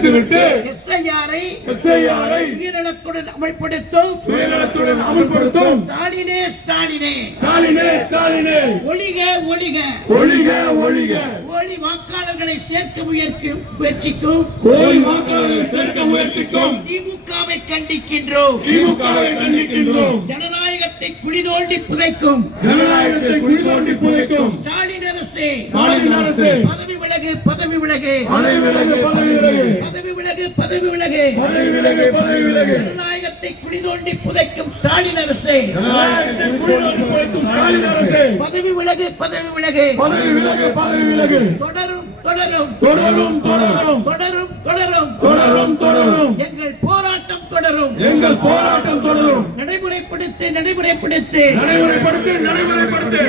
அழித்துவிட்டு எஸ்ஐஆரை எஸ்ஐஆரை சுயநலத்துடன் அமல்படுத்தும். சுயநலத்துடன் அமல்படுத்தும். ஸ்டாலினே ஸ்டாலினே. ஸ்டாலினே ஸ்டாலினே. ஒளிக ஒளிக ஒழிக ஒழிக. போலி வாக்காளர்களை சேர்க்க முயற்கும் முயற்சிக்கும். கோயில் வாக்காளர்களை சேர்க்க முயற்சிக்கும். திமுகவை கண்டிக்கின்றோம். திமுகவை கண்டிக்கின்றோம். ஜனநாயகத்தை குளிதோண்டி புதைக்கும். ஜனநாயகத்தை குழி தோண்டி புதைக்கும். ஸ்டாலின் அரசே. ஸ்டாலின் அரசு. பதவி விலகு பதவி விலகு. பதவி விலகு பதவி விலகு. பதவி விலகு பதவி ஜனநாயகத்தை குளிதோண்டி புதைக்கும் ஸ்டாலின் அரசே. புதைக்கும் ஸ்டாலின் பதவி விலகு பதவி விலகு. பதவி விலகு பதவி விலகு. தொடரும் தொடரும். தொடரும் தொடரும். தொடரும் தொடரும். தொடரும் தொடரும். எங்கள் போராட்டம் தொடரும். எங்கள் போராட்டம் தொடரும். நடைமுறைப்படுத்து நடைமுறைப்படுத்து. நடைமுறைப்படுத்து நடைமுறைப்படுத்து.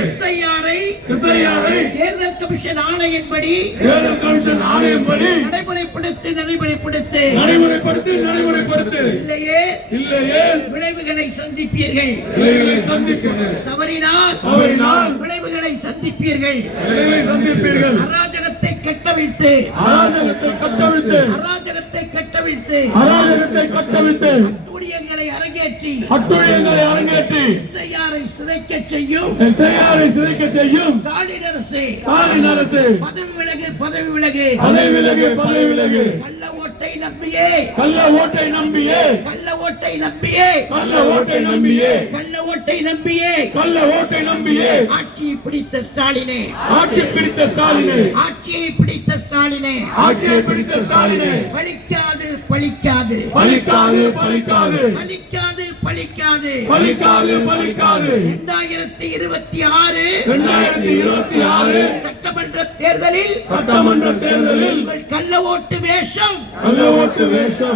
எஸ்ஐஆரை எஸ்ஐஆரை தேர்தல் கமிஷன் ஆணையின்படி தேர்தல் கமிஷன் ஆணையப்படி நடைமுறைப்படுத்து நடைமுறைப்படுத்து. நடைமுறைப்படுத்தி நடைமுறைப்படுத்து. இல்லையே. இல்லையே. விளைவுகளை சந்திப்பீர்கள். விளைவுகளை சந்திக்கிறது தவறினால் தவறினால் விளைவுகளை சந்திப்பீர்கள். விளைவை சந்திப்பீர்கள். அராஜகத்தை கட்டவிழ்த்து. அராஜகத்தை கட்டவிழ்த்து. அராஜகத்தை கட்டவிழ்த்து. அராஜகத்தை கட்டவிழ்த்து. ஊழியங்களை அரங்கேற்றி அட்டுழியங்களை அரங்கேற்றி எஸ்ஐஆரை சிதைக்க செய்யும். எஸ்ஐஆரை சிதைக்க செய்யும். ஸ்டாலின் அரசு. ஸ்டாலின் அரசு. பதவி விலகு பதவி விலகு பதவி விலகு பதவி விலகு கள்ள ஓட்டை நம்பியே. கள்ள ஓட்டை நம்பியே. கள்ள ஓட்டை நம்பியே. கள்ள ஓட்டை நம்பியே. கள்ள ஓட்டை நம்பியே. கள்ள ஓட்டை நம்பியே. ஆட்சியை பிடித்த ஸ்டாலினே. ஆட்சி பிடித்த ஸ்டாலினே. ஆட்சியை பிடித்த ஸ்டாலினே. ஆட்சியை பிடித்த ஸ்டாலினே. பலிக்காது பலிக்காது பலிக்காது பலிக்காது பலிக்காது பலிக்காது பலிக்காது பலிக்காது இரண்டாயிரத்தி இருபத்தி ஆறு. இரண்டாயிரத்தி இருபத்தி ஆறு. சட்டமன்ற தேர்தலில் சட்டமன்ற தேர்தலில் கள்ள ஓட்டு வேஷம். கள்ள ஓட்டு வேஷம்.